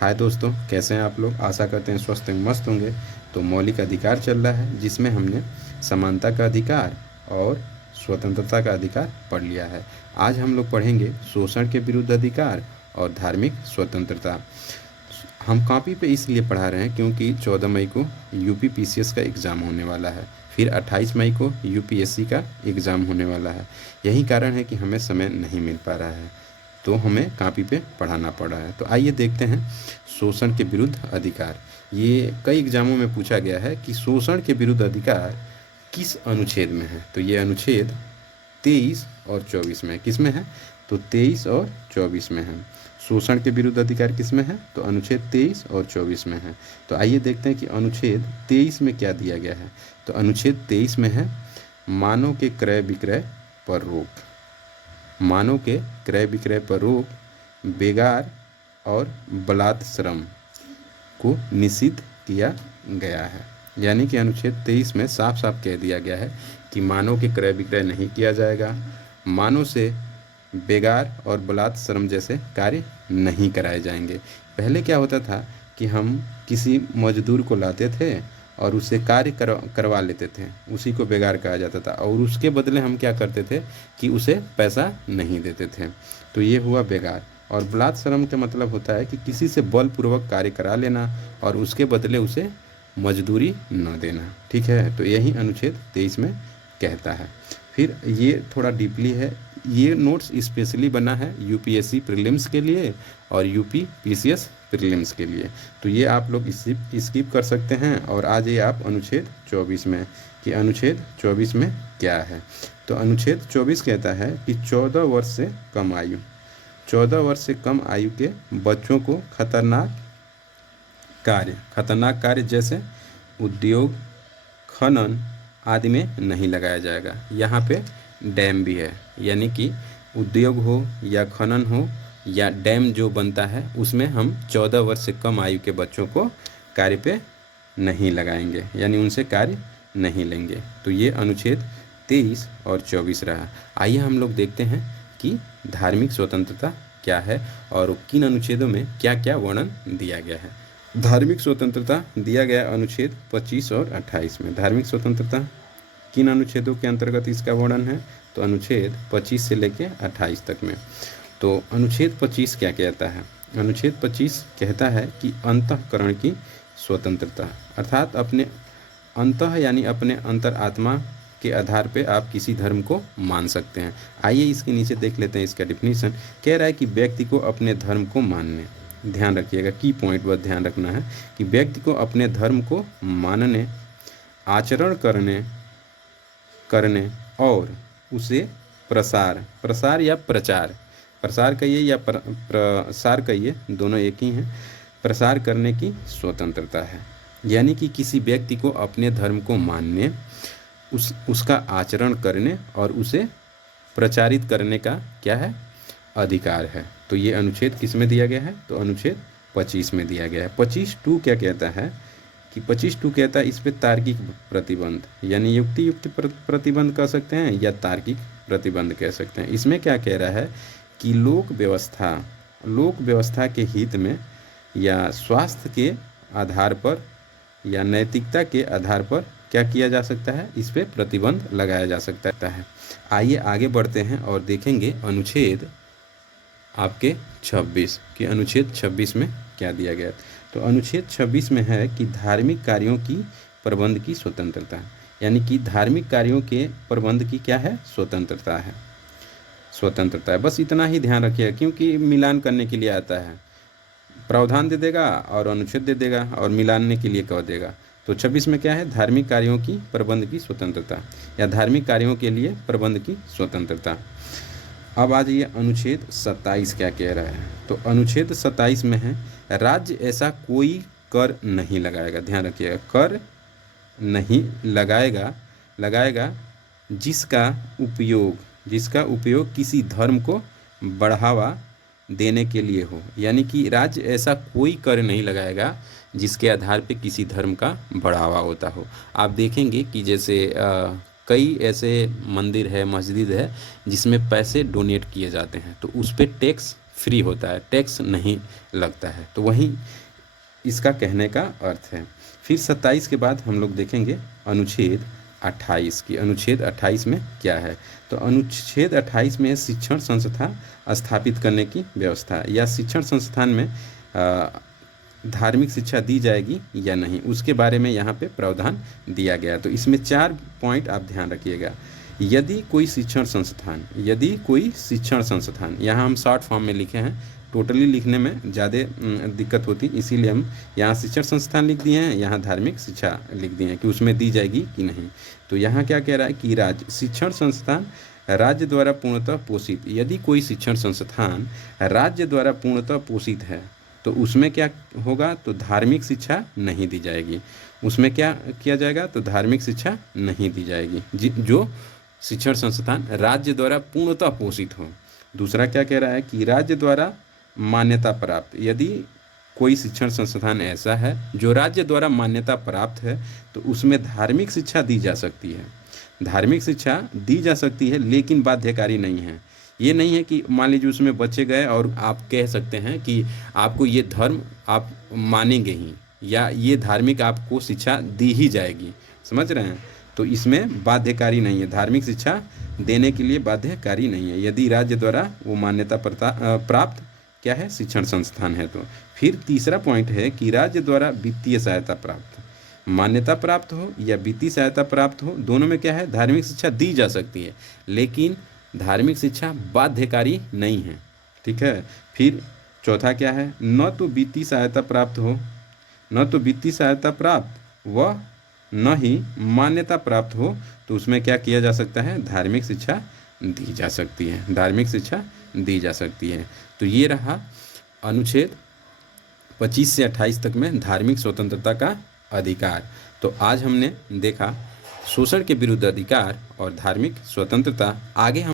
हाय दोस्तों, कैसे हैं आप लोग। आशा करते हैं स्वस्थ एवं मस्त होंगे। तो मौलिक अधिकार चल रहा है जिसमें हमने समानता का अधिकार और स्वतंत्रता का अधिकार पढ़ लिया है। आज हम लोग पढ़ेंगे शोषण के विरुद्ध अधिकार और धार्मिक स्वतंत्रता। हम कॉपी पे इसलिए पढ़ा रहे हैं क्योंकि 14 मई को यूपी पीसीएस का एग्ज़ाम होने वाला है, फिर 28 मई को यूपीएससी का एग्ज़ाम होने वाला है। यही कारण है कि हमें समय नहीं मिल पा रहा है, तो हमें कॉपी पे पढ़ाना पड़ रहा है। तो आइए देखते हैं शोषण के विरुद्ध अधिकार। ये कई एग्जामों में पूछा गया है कि शोषण के विरुद्ध अधिकार किस अनुच्छेद में है। तो ये अनुच्छेद 23 और 24 में। किस में है? तो 23 और 24 में है। शोषण के विरुद्ध अधिकार किस में है? तो अनुच्छेद 23 और 24 में है। तो आइए देखते हैं कि अनुच्छेद 23 में क्या दिया गया है। तो अनुच्छेद 23 में है मानव के क्रय विक्रय पर रोक। मानव के क्रय विक्रय पर रोक, बेगार और बलात् श्रम को निषिद्ध किया गया है। यानी कि अनुच्छेद 23 में साफ साफ कह दिया गया है कि मानव के क्रय विक्रय नहीं किया जाएगा, मानव से बेगार और बलात् श्रम जैसे कार्य नहीं कराए जाएंगे। पहले क्या होता था कि हम किसी मजदूर को लाते थे और उससे कार्य करवा लेते थे, उसी को बेगार कहा जाता था, और उसके बदले हम क्या करते थे कि उसे पैसा नहीं देते थे। तो ये हुआ बेगार। और बलात् श्रम का मतलब होता है कि किसी से बलपूर्वक कार्य करा लेना और उसके बदले उसे मजदूरी न देना। ठीक है, तो यही अनुच्छेद 23 में कहता है। फिर ये थोड़ा डीपली है, ये नोट्स स्पेशली बना है यूपीएससी प्रीलिम्स के लिए और यूपी पीसीएस प्रीलिम्स के लिए। तो ये आप लोग स्किप कर सकते हैं और आ जाइए आप अनुच्छेद 24 में कि अनुच्छेद 24 में क्या है। तो अनुच्छेद 24 कहता है कि 14 वर्ष से कम आयु, 14 वर्ष से कम आयु के बच्चों को खतरनाक कार्य जैसे उद्योग, खनन आदि में नहीं लगाया जाएगा। यहाँ पे डैम भी है, यानी कि उद्योग हो या खनन हो या डैम जो बनता है उसमें हम 14 वर्ष से कम आयु के बच्चों को कार्य पे नहीं लगाएंगे, यानी उनसे कार्य नहीं लेंगे। तो ये अनुच्छेद 23 और 24 रहा। आइए हम लोग देखते हैं कि धार्मिक स्वतंत्रता क्या है और किन अनुच्छेदों में क्या क्या वर्णन दिया गया है। धार्मिक स्वतंत्रता दिया गया अनुच्छेद 25 और 28 में। धार्मिक स्वतंत्रता किन अनुच्छेदों के अंतर्गत इसका वर्णन है? तो अनुच्छेद 25 से लेके 28 तक में। तो अनुच्छेद 25 क्या कहता है? अनुच्छेद 25 कहता है कि अंतःकरण की स्वतंत्रता, अर्थात अपने अंतः यानी अपने अंतर आत्मा के आधार पे आप किसी धर्म को मान सकते हैं। आइए इसके नीचे देख लेते हैं इसका डिफिनीशन। कह रहा है कि व्यक्ति को अपने धर्म को मानने, ध्यान रखिएगा, की पॉइंट बस ध्यान रखना है कि व्यक्ति को अपने धर्म को मानने, आचरण करने और उसे प्रसार या प्रसार कहिए या प्रसार कहिए, दोनों एक ही हैं, प्रसार करने की स्वतंत्रता है। यानी कि किसी व्यक्ति को अपने धर्म को मानने, उसका आचरण करने और उसे प्रचारित करने का क्या है? अधिकार है। तो ये अनुच्छेद किस में दिया गया है? तो अनुच्छेद 25 में दिया गया है। 25(2) क्या कहता है कि 25(2) कहता है इस पे तार्किक प्रतिबंध, यानी युक्ति प्रतिबंध कह सकते हैं या तार्किक प्रतिबंध कह सकते हैं। इसमें क्या कह रहा है कि लोक व्यवस्था के हित में या स्वास्थ्य के आधार पर या नैतिकता के आधार पर क्या किया जा सकता है? इस पे प्रतिबंध लगाया जा सकता है। आइए आगे बढ़ते हैं और देखेंगे अनुच्छेद आपके 26 कि अनुच्छेद 26 में क्या दिया गया। तो अनुच्छेद 26 में है कि धार्मिक कार्यों की प्रबंध की स्वतंत्रता, यानी कि धार्मिक कार्यों के प्रबंध की क्या है? स्वतंत्रता है। बस इतना ही ध्यान रखिएगा क्योंकि मिलान करने के लिए आता है, प्रावधान दे देगा और अनुच्छेद दे देगा और मिलाने के लिए कह देगा। तो 26 में क्या है? धार्मिक कार्यों की प्रबंध की स्वतंत्रता या धार्मिक कार्यों के लिए प्रबंध की स्वतंत्रता। अब आ जाइए अनुच्छेद 27 क्या कह रहा है। तो अनुच्छेद 27 में है राज्य ऐसा कोई कर नहीं लगाएगा, ध्यान रखिएगा, कर नहीं लगाएगा जिसका उपयोग किसी धर्म को बढ़ावा देने के लिए हो। यानी कि राज्य ऐसा कोई कर नहीं लगाएगा जिसके आधार पे किसी धर्म का बढ़ावा होता हो। आप देखेंगे कि जैसे कई ऐसे मंदिर है, मस्जिद है जिसमें पैसे डोनेट किए जाते हैं, तो उस पर टैक्स फ्री होता है, टैक्स नहीं लगता है। तो वही इसका कहने का अर्थ है। फिर 27 के बाद हम लोग देखेंगे अनुच्छेद 28 की। अनुच्छेद 28 में क्या है? तो अनुच्छेद 28 में शिक्षण संस्था स्थापित करने की व्यवस्था, या शिक्षण संस्थान में धार्मिक शिक्षा दी जाएगी या नहीं, उसके बारे में यहाँ पे प्रावधान दिया गया। तो इसमें 4 पॉइंट आप ध्यान रखिएगा। यदि कोई शिक्षण संस्थान, यहाँ हम शॉर्ट फॉर्म में लिखे हैं, टोटली लिखने में ज़्यादा दिक्कत होती, इसीलिए हम यहाँ शिक्षण संस्थान लिख दिए हैं, यहाँ धार्मिक शिक्षा लिख दिए हैं कि उसमें दी जाएगी कि नहीं। तो यहाँ क्या कह रहा है कि शिक्षण संस्थान राज्य द्वारा पूर्णतः पोषित, यदि कोई शिक्षण संस्थान राज्य द्वारा पूर्णतः पोषित है तो उसमें क्या होगा? तो धार्मिक शिक्षा नहीं दी जाएगी। उसमें क्या किया जाएगा? तो धार्मिक शिक्षा नहीं दी जाएगी जो शिक्षण संस्थान राज्य द्वारा पूर्णतः पोषित हो। दूसरा क्या कह रहा है कि राज्य द्वारा मान्यता प्राप्त, यदि कोई शिक्षण संस्थान ऐसा है जो राज्य द्वारा मान्यता प्राप्त है तो उसमें धार्मिक शिक्षा दी जा सकती है। धार्मिक शिक्षा दी जा सकती है लेकिन बाध्यकारी नहीं है। ये नहीं है कि मान लीजिए उसमें बच्चे गए और आप कह सकते हैं कि आपको ये धर्म आप मानेंगे ही, या ये धार्मिक आपको शिक्षा दी ही जाएगी, समझ रहे हैं? तो इसमें बाध्यकारी नहीं है, धार्मिक शिक्षा देने के लिए बाध्यकारी नहीं है यदि राज्य द्वारा वो मान्यता प्राप्त क्या है? शिक्षण संस्थान है। तो फिर तीसरा पॉइंट है कि राज्य द्वारा वित्तीय सहायता प्राप्त, मान्यता प्राप्त हो या वित्तीय सहायता प्राप्त हो, दोनों में क्या है? धार्मिक शिक्षा दी जा सकती है लेकिन धार्मिक शिक्षा बाध्यकारी नहीं है, ठीक है। फिर चौथा क्या है? न तो वित्तीय सहायता प्राप्त व न ही मान्यता प्राप्त हो, तो उसमें क्या किया जा सकता है? धार्मिक शिक्षा दी जा सकती है, धार्मिक शिक्षा दी जा सकती है। तो ये रहा अनुच्छेद 25 से 28 तक में धार्मिक स्वतंत्रता का अधिकार। तो आज हमने देखा शोषण के विरुद्ध अधिकार और धार्मिक स्वतंत्रता। आगे हम